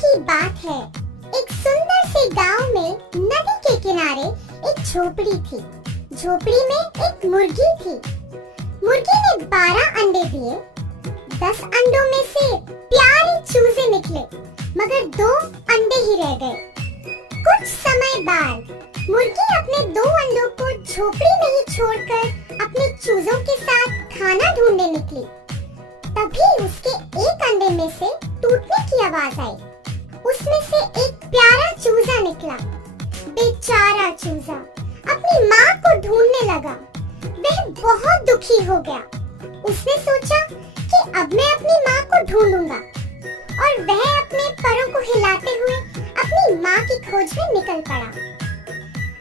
की बात है। एक सुंदर से गांव में नदी के किनारे एक झोपड़ी थी। झोपड़ी में एक मुर्गी थी। मुर्गी ने 12 अंडे दिए। 10 अंडों में से प्यारे चूजे निकले, मगर 2 अंडे ही रह गए। कुछ समय बाद मुर्गी अपने 2 अंडों को झोपड़ी में ही छोड़कर अपने चूजों के साथ खाना ढूंढने निकली। तभी उसके एक अंडे में से टूटने की आवाज आई। उसमें से एक प्यारा चूजा निकला। बेचारा चूजा अपनी माँ को ढूंढने लगा। वह बहुत दुखी हो गया। उसने सोचा कि अब मैं अपनी माँ को ढूंढूंगा, और वह अपने पैरों को हिलाते हुए अपनी माँ की खोज में निकल पड़ा।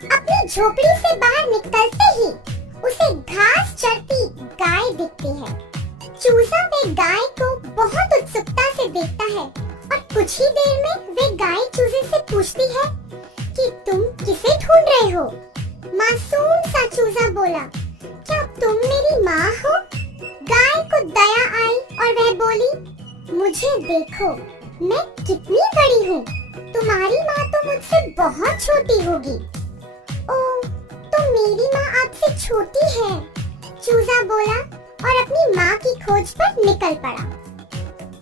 अपनी झोपड़ी से बाहर निकलते ही उसे घास चरती गाय दिखती है। चूजा वे गाय को बहुत उत्सुकता से देखता है, और कुछ ही देर में वे गाय चूजे से पूछती है कि तुम किसे ढूंढ रहे हो? मासूम सा चूजा बोला, क्या तुम मेरी माँ हो? गाय को दया आई और वह बोली, मुझे देखो, मैं कितनी बड़ी हूँ। तुम्हारी माँ तो मुझसे बहुत छोटी होगी। ओह, तो मेरी माँ आपसे छोटी है, चूजा बोला और अपनी माँ की खोज पर निकल पड़ा।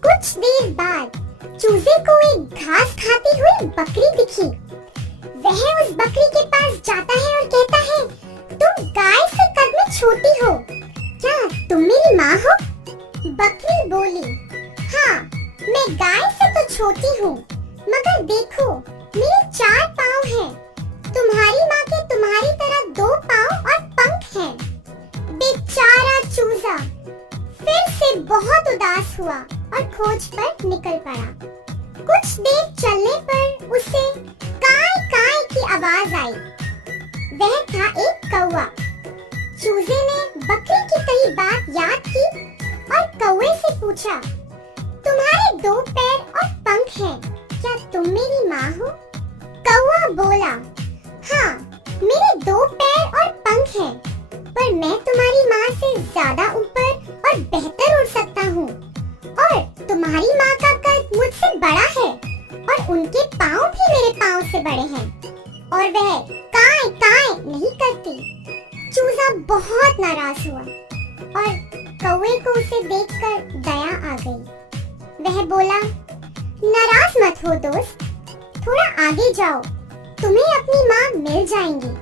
कुछ देर बाद चूजे को एक घास खाती हुई बकरी दिखी। वह उस बकरी के पास जाता है और कहता है, तुम गाय से कद में छोटी हो, क्या तुम मेरी माँ हो? बकरी बोली, हाँ, मैं गाय से तो छोटी हूँ, मगर देखो, मेरे 4 पाँव हैं। तुम्हारी माँ के तुम्हारी तरह 2 पाँव और पंख हैं। बेचारा चूजा फिर से बहुत उदास हुआ और खोज पर निकल पड़ा। कुछ देर चलने पर उसे काय काय की आवाज आई। वह था एक कौवा। चूजे ने बकरी की कही बात याद की और कौवे से पूछा, तुम्हारे 2 पैर और पंख हैं, क्या तुम मेरी माँ हो? कौवा बोला, हाँ, मेरे 2 पैर और पंख हैं, पर मैं तुम्हारी माँ से ज्यादा ऊपर और बेहतर उड़ सकता हूँ, और तुम्हारी माँ का कद मुझसे बड़ा है, और उनके पाँव भी मेरे पाँव से बड़े हैं, और वह काय काय नहीं करती। चूजा बहुत नाराज हुआ, और कौवे को उसे देखकर दया आ गई। वह बोला, नाराज मत हो दोस्त, थोड़ा आगे जाओ, तुम्हें अपनी माँ मिल जाएंगी।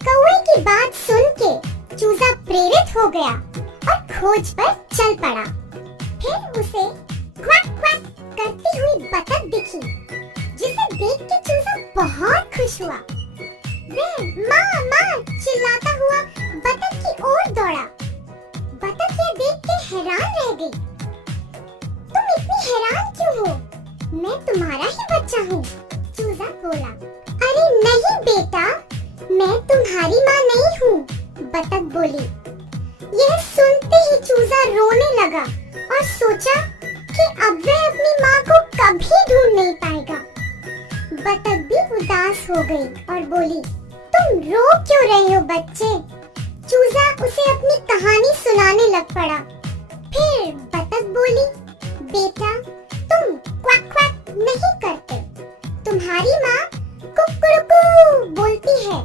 कौवे की बात सुन के चूजा प्रेरित हो गया और खोज पर चल पड़ा। फिर उसे क्वैक क्वैक करती हुई बतख दिखी, जिसे देख के चूजा बहुत खुश हुआ। वह माँ माँ चिल्लाता हुआ बतख की ओर दौड़ा। बतख ये देख के हैरान रह गई। तुम इतनी हैरान क्यों हो? मैं तुम्हारा ही बच्चा हूँ, चूजा बोला। अरे नहीं बेटा, मैं तुम्हारी माँ नहीं हूँ, बतख बोली। यह सुनते ही चूजा रोने लगा और सोचा कि अब वह अपनी माँ को कभी ढूंढ नहीं पाएगा। बतख भी उदास हो गई और बोली, तुम रो क्यों रहे हो बच्चे? चूजा उसे अपनी कहानी सुनाने लग पड़ा। फिर बतख बोली, बेटा, तुम क्वैक क्वैक नहीं करते, तुम्हारी माँ कुकड़ुकू बोलती है।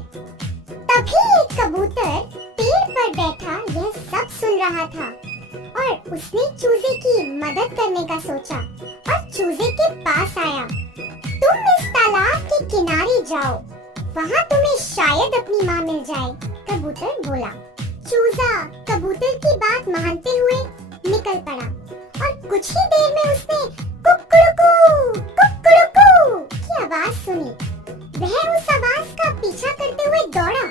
तभी एक कबूतर पेड़ पर बैठा यह सब सुन रहा था, और उसने चूजे की मदद करने का सोचा और चूजे के पास आया। तुम इस तालाब के किनारे जाओ, वहाँ तुम्हें शायद अपनी माँ मिल जाए, कबूतर बोला। चूजा कबूतर की बात मानते हुए निकल पड़ा, और कुछ ही देर में उसने कुकड़ुकू की आवाज सुनी। वह उस आवाज का पीछा करते हुए दौड़ा।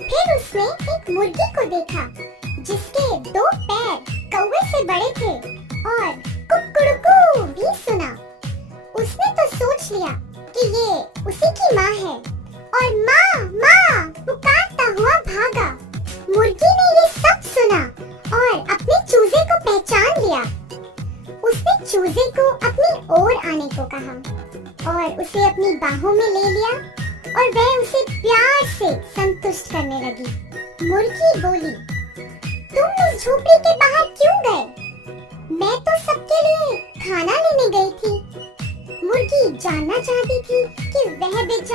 फिर उसने एक मुर्गी को देखा, जिसके 2 पैर कौवे से बड़े थे, और कुकड़ुकू भी सुना। उसने तो सोच लिया कि ये उसी की माँ है, और माँ माँ पुकारता हुआ भागा। मुर्गी ने ये सब सुना और अपने चूजे को पहचान लिया। उसने चूजे को अपनी ओर आने को कहा और उसे अपनी बाहों में ले लिया, और वह उसे प्यार से संतुष्ट करने लगी। मुर्गी बोली, तुम इस झोपड़ी के बाहर क्यों गए? मैं तो सबके लिए खाना लेने गई थी। मुर्गी जानना चाहती थी कि वह बेचारी